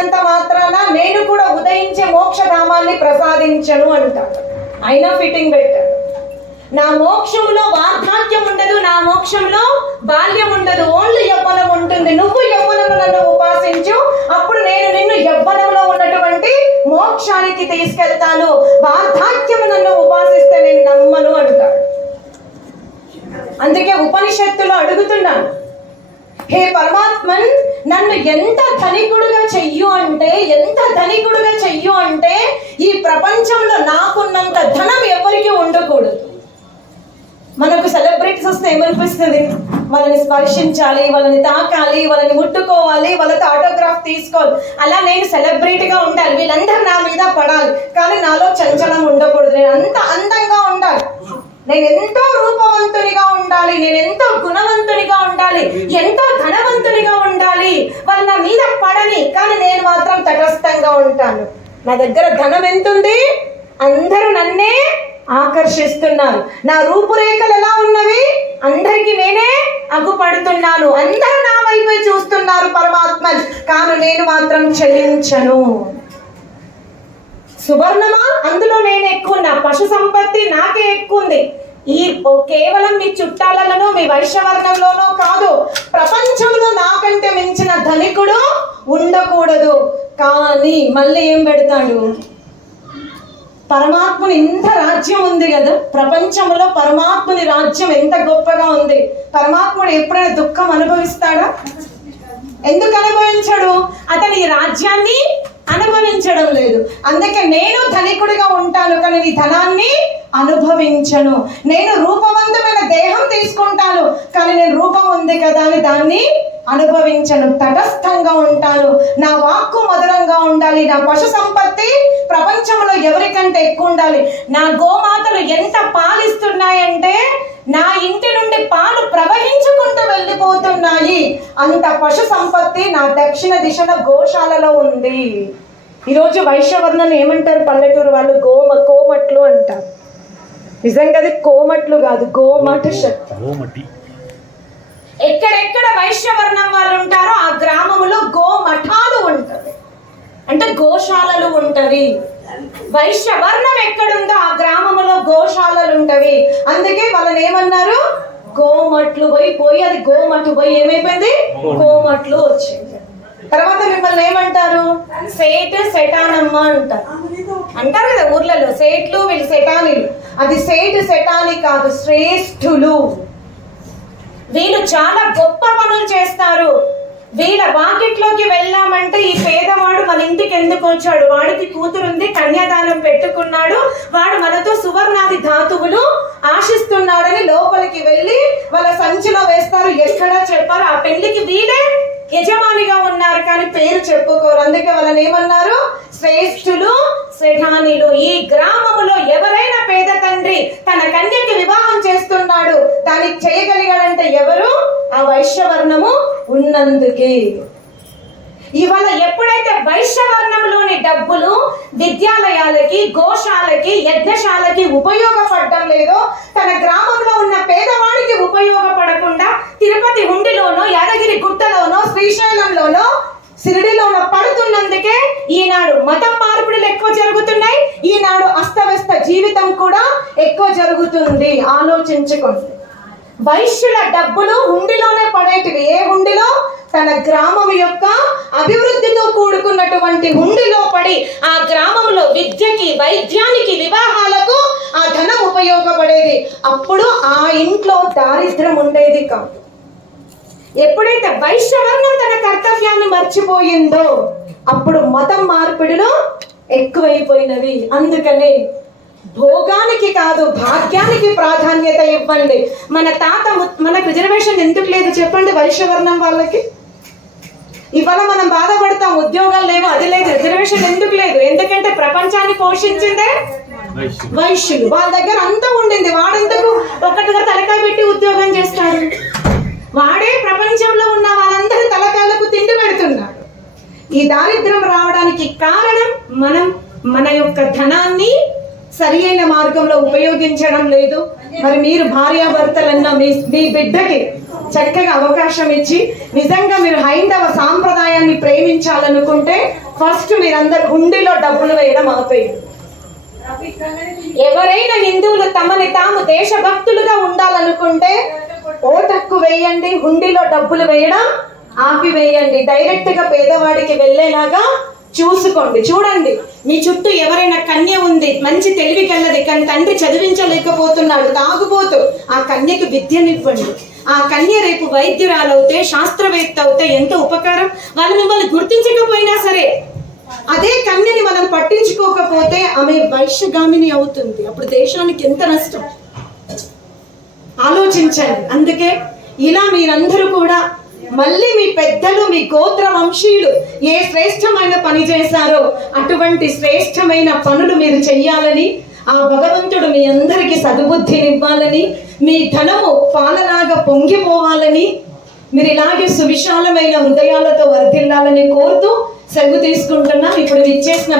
అయినంత మాత్రాన నేను కూడా ఉదయించే మోక్షధామాన్ని ప్రసాదించను అంటాడు. అయినా ఫిట్టింగ్ పెట్టాడు. నా మోక్షంలో వార్ధాక్యం ఉండదు నా మోక్షంలో బాల్యం ఉండదు ఓన్లీ యవ్వనం ఉంటుంది. నువ్వు యవ్వనము నన్ను ఉపాసించు అప్పుడు నేను నిన్ను యవ్వనంలో ఉన్నటువంటి మోక్షానికి తీసుకెళ్తాను. వార్ధాక్యము నన్ను ఉపాసిస్తే నేను నమ్మను అంటాడు. అందుకే ఉపనిషత్తులో అడుగుతున్నాను. హే పరమాత్మన్ నన్ను ఎంత ధనికుడుగా చెయ్యు అంటే ఎంత ధనికుడుగా చెయ్యు అంటే ఈ ప్రపంచంలో నాకున్నంత ధనం ఎవరికి ఉండకూడదు. మనకు సెలబ్రిటీస్ వస్తే ఏమనిపిస్తుంది? వాళ్ళని స్పర్శించాలి వాళ్ళని తాకాలి వాళ్ళని ముట్టుకోవాలి వాళ్ళతో ఆటోగ్రాఫ్ తీసుకోవాలి. అలా నేను సెలబ్రిటీగా ఉండాలి వీళ్ళందరూ నా మీద పడాలి. కానీ నాలో చంచలం ఉండకూడదు. నేను అంత అందంగా ఉండాలి. నేను ఎంతో రూపవంతునిగా ఉండాలి నేను ఎంతో గుణవంతునిగా ఉండాలి. ఎంతో వాడని కానీ నేను మాత్రం తటస్థంగా ఉంటాను. నా దగ్గర ధనం ఎంత ఉంది అందరూ నన్నే ఆకర్షిస్తున్నారు. నా రూపురేఖలు ఎలా ఉన్నవి? అందరికీ నేనే అగ్గుపడుతున్నాను అందరూ నా వైపే చూస్తున్నారు పరమాత్మ. కాను నేను మాత్రం చెల్లించను సువర్ణమా? అందులో నేను ఎక్కువ నా పశు సంపత్తి నాకే ఎక్కువ ఉంది. ఈ కేవలం మీ చుట్టాలలోనో మీ వైశ్యవర్గంలోనో కాదు ప్రపంచంలో నాకంటే మించిన ధనికుడు ఉండకూడదు. కానీ మళ్ళీ ఏం పెడతాడు? పరమాత్ముని ఇంత రాజ్యం ఉంది కదా? ప్రపంచంలో పరమాత్ముని రాజ్యం ఎంత గొప్పగా ఉంది? పరమాత్ముడు ఎప్పుడైనా దుఃఖం అనుభవిస్తాడా? ఎందుకు అనుభవించడు? అతని ఈ రాజ్యాన్ని అనుభవించడం లేదు. అందుకే నేను ధనికుడిగా ఉంటాను కానీ నీ ధనాన్ని అనుభవించను. నేను రూపవంతమైన దేహం తీసుకుంటాను కానీ నేను రూపం ఉంది కదా అని దాన్ని అనుభవించను తటస్థంగా ఉంటాను. నా వాక్కు మధురంగా ఉండాలి నా పశు సంపత్తి ప్రపంచంలో ఎవరికంటే ఎక్కువ ఉండాలి. నా గోమాతలు ఎంత పాలిస్తున్నాయంటే నా ఇంటి నుండి పాలు ప్రవహించుకుంటూ వెళ్ళిపోతున్నాయి. అంత పశు సంపత్తి నా దక్షిణ దిశన గోశాలలో ఉంది. ఈరోజు వైశ్యవర్ణను ఏమంటారు పల్లెటూరు వాళ్ళు? గోమ కోమట్లు అంటారు. నిజంగా అది కోమట్లు కాదు గోమట శక్తి. ఎక్కడెక్కడ వైశ్యవర్ణం వాళ్ళు ఉంటారో ఆ గ్రామంలో గోమఠాలు ఉంటవి అంటే గోశాలలు ఉంటవి వైశ్యవర్ణం ఎక్కడుందో ఆ గ్రామంలో గోశాలలు ఉంటవి. అందుకే వాళ్ళని ఏమన్నారు? గోమట్లు పోయి పోయి అది గోమటు పోయి ఏమైపోయింది? గోమట్లు. వచ్చింది. తర్వాత మిమ్మల్ని ఏమంటారు? సేట్ సెటానమ్మ అంటారు. అంటారు కదా ఊర్లలో సేట్లు వీళ్ళు సెటానీలు అది సేట్ సెటాని కాదు శ్రేష్ఠులు. వీళ్ళు చాలా గొప్ప పనులు చేస్తారు. వీళ్ళ వాకిట్లోకి వెళ్ళామంటే ఈ పేదవాడు మన ఇంటికి ఎందుకు వచ్చాడు? వాడికి కూతురుంది కన్యాదానం పెట్టుకున్నాడు వాడు మనతో సువర్ణాది ధాతువులు ఆశిస్తున్నాడని లోపలికి వెళ్ళి వాళ్ళ సంచిలో వేస్తారు. ఎక్కడా చెప్పారు? ఆ పెళ్ళికి వీళ్ళే యజమానిగా ఉన్నారు కానీ పేరు చెప్పుకోరు. అందుకే వాళ్ళని ఏమన్నారు? శ్రేష్ఠులు శ్రేఠానిలు. ఈ గ్రామంలో ఎవరైనా పేద తండ్రి తన కన్యకి వివాహం చేస్తున్నాడు వైశ్యవర్ణము ఉన్నందుకే. ఇవాళ ఎప్పుడైతే వైశ్యవర్ణంలోని డబ్బులు విద్యాలయాలకి గోశాలకి యజ్ఞశాలకి ఉపయోగపడడం లేదో తన గ్రామంలో ఉన్న పేదవాడికి ఉపయోగపడకుండా తిరుపతి ఉండిలోనో యాదగిరి గుట్టలోనో శ్రీశైలంలోనో సిరిడిలోనో పడుతున్నందుకే ఈనాడు మతం మార్పిడులు ఎక్కువ జరుగుతున్నాయి. ఈనాడు అస్తవ్యస్త జీవితం కూడా ఎక్కువ జరుగుతుంది. ఆలోచించుకోండి. వైశ్యుల డబ్బులు హుండిలోనే పడేటివి. ఏ హుండిలో? తన గ్రామం యొక్క అభివృద్ధితో కూడుకున్నటువంటి హుండిలో పడి ఆ గ్రామంలో విద్యకి వైద్యానికి వివాహాలకు ఆ ధనం ఉపయోగపడేది. అప్పుడు ఆ ఇంట్లో దారిద్రం ఉండేది కాదు. ఎప్పుడైతే వైశ్యవర్ణం తన కర్తవ్యాన్ని మర్చిపోయిందో అప్పుడు మతం మార్పిడిలో ఎక్కువైపోయినవి. అందుకనే భోగానికి కాదు భాగ్యానికి ప్రాధాన్యత ఇవ్వండి. మన తాత మనకు రిజర్వేషన్ ఎందుకు లేదు చెప్పండి వైశ్యవర్ణం వాళ్ళకి? ఇవాళ మనం బాధపడతాం ఉద్యోగాలు లేవు అది లేదు రిజర్వేషన్ ఎందుకు లేదు? ఎందుకంటే ప్రపంచాన్ని పోషించిందే వైశ్యులు. వాళ్ళ దగ్గర అంతా ఉండింది. వాడెందుకు ఒకటిగా తలకాయ పెట్టి ఉద్యోగం చేస్తాడు వాడే ప్రపంచంలో ఉన్న వాళ్ళందరి తలకాయలకు తిండి పెడుతున్నాడు ఈ దారిద్ర్యం రావడానికి కారణం మనం మన యొక్క ధనాన్ని సరి అయిన మార్గంలో ఉపయోగించడం లేదు. మరి మీరు భార్యాభర్తలన్న మీ మీ బిడ్డకి చక్కగా అవకాశం ఇచ్చి నిజంగా మీరు హైందవ సాంప్రదాయాన్ని ప్రేమించాలనుకుంటే ఫస్ట్ మీరందరు హుండీలో డబ్బులు వేయడం ఆపేయండి. ఎవరైనా హిందువులు తమని తాము దేశభక్తులుగా ఉండాలనుకుంటే ఓటక్కు వేయండి హుండీలో డబ్బులు వేయడం ఆపివేయండి. డైరెక్ట్గా పేదవాడికి వెళ్ళేలాగా చూసుకోండి. చూడండి. మీ చుట్టూ ఎవరైనా కన్య ఉంది మంచి తెలివి కలది కానీ తండ్రి చదివించలేకపోతున్నాడు తాగుపోతూ ఆ కన్యకు విద్యనివ్వండి. ఆ కన్య రేపు వైద్యురాలవుతే శాస్త్రవేత్త అవుతే ఎంత ఉపకారం. వాళ్ళు మిమ్మల్ని గుర్తించకపోయినా సరే అదే కన్యని మనం పట్టించుకోకపోతే ఆమె వైశ్యగామిని అవుతుంది. అప్పుడు దేశానికి ఎంత నష్టం? ఆలోచించండి. అందుకే ఇలా మీరందరూ కూడా మళ్ళీ మీ పెద్దలు మీ గోత్ర వంశీయులు ఏ శ్రేష్టమైన పని చేశారో అటువంటి శ్రేష్టమైన పనులు మీరు చెయ్యాలని ఆ భగవంతుడు మీ అందరికీ సద్బుద్ధినివ్వాలని మీ ధనము పాలలాగా పొంగిపోవాలని మీరు ఇలాగే సువిశాలమైన హృదయాలతో వర్ధిల్లాలని కోరుతూ సెలవు తీసుకుంటున్నాం. ఇప్పుడు ఇచ్చేసిన